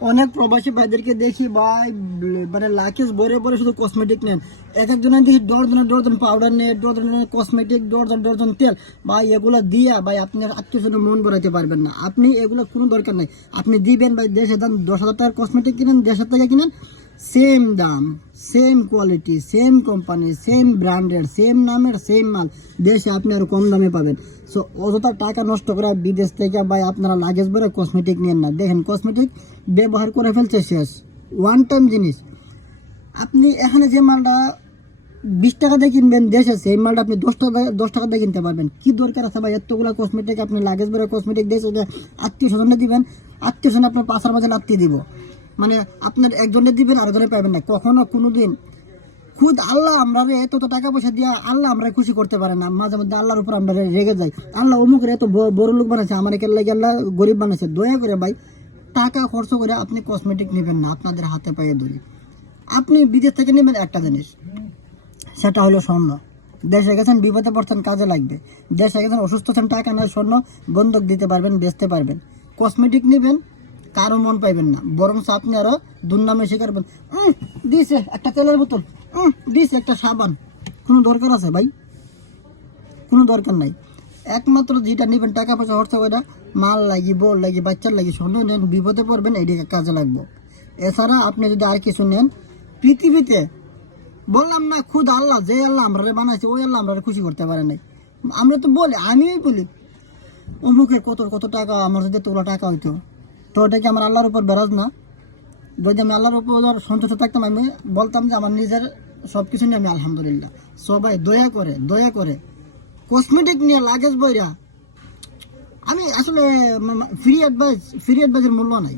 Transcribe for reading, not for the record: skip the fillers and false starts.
অনেক প্রবাসী ভাইদেরকে দেখি ভাই, মানে লাকেজ ভরে ভরে শুধু কসমেটিক নেন। এক একজনের দেখি ডজন পাউডার নেয়, ডজন কসমেটিক, ডজন তেল। ভাই এগুলো দিয়া ভাই আপনার আত্মীয় মন ভরাইতে পারবেন না। আপনি এগুলো কোনো দরকার নাই। আপনি দিবেন ভাই 10,000 টাকার কসমেটিক কিনেন, 1,000 টাকা কিনেন, সেম দাম, same quality, same company, same ব্র্যান্ডের, সেম নামের, সেম মাল দেশে আপনি আরো কম দামে পাবেন। সো অযথা টাকা নষ্ট করে বিদেশ থেকে ভাই আপনারা লাগেজ ভরে কসমেটিক নিয়েন না। দেখেন কসমেটিক ব্যবহার করে ফেলছে, শেষ, ওয়ান টাইম জিনিস। আপনি এখানে যে মালটা 20 টাকা দিয়ে কিনবেন দেশে, সেই মালটা আপনি 10 টাকা দিয়ে কিনতে পারবেন। কি দরকার আছে ভাই এতগুলো কসমেটিক? আপনি লাগেজ ভরে কসমেটিক দেশে আত্মীয় স্বজনে দিবেন, আত্মীয় স্বজন আপনার পাশার মাঝে লাত্তি দিব, মানে আপনার একজনে দিবেন আরেকজনে পাবেন না কখনো কোনো দিন। খুদ আল্লাহ আমরা এত টাকা পয়সা দিয়ে আল্লাহ আমরা খুশি করতে পারে না। মাঝে মধ্যে আল্লাহর উপর আমরা রেগে যাই, আল্লাহ অমুকের এত বড় লোক বানাইছে, আমার কেল্লা আল্লাহ গরিব বানাইছে। দয়া করে ভাই টাকা খরচ করে আপনি কসমেটিক নেবেন না, আপনাদের হাতে পায়ে ধরি। আপনি বিদেশ থেকে নেবেন একটা জিনিস, সেটা হলো স্বর্ণ। দেশে গেছেন বিপদে পড়ছেন, কাজে লাগবে। দেশে গেছেন অসুস্থ আছেন, টাকা নয়, স্বর্ণ বন্ধক দিতে পারবেন, বেচতে পারবেন। কসমেটিক নেবেন, কারো মন পাইবেন না, বরং আপনি আরো দুর্নামে শিকারবেন। দিছে একটা তেলের বোতল, দিছে একটা সাবান, কোনো দরকার আছে ভাই? কোনো দরকার নাই। একমাত্র যেটা নেবেন টাকা পয়সা খরচা করে মাল লাগি, বল লাগি, বাচ্চার লাগি, স্বর্ণ নেন, বিপদে পড়বেন, এইদিকে কাজে লাগবো। এছাড়া আপনি যদি আর কিছু নেন পৃথিবীতে, বললাম না খুদ আল্লাহ, যে আল্লাহ আমরা বানাইছে ওই আল্লাহ আমরা খুশি করতে পারে নাই। আমরা তো বলি, আমিই বলি অমুকের কত কত টাকা, আমার যদি তোলা টাকা হইতো, তো ওটা কি আমার আল্লাহর উপর বেরাজ না? যদি আমি আল্লাহর উপর সন্তুষ্ট থাকতাম, আমি বলতাম যে আমার নিজের সব কিছু নিয়ে আমি আলহামদুলিল্লাহ। সবাই দয়া করে কসমেটিক নিয়ে লাগেজ বইরা, আমি আসলে ফ্রি অ্যাডভাইসের মূল্য নাই।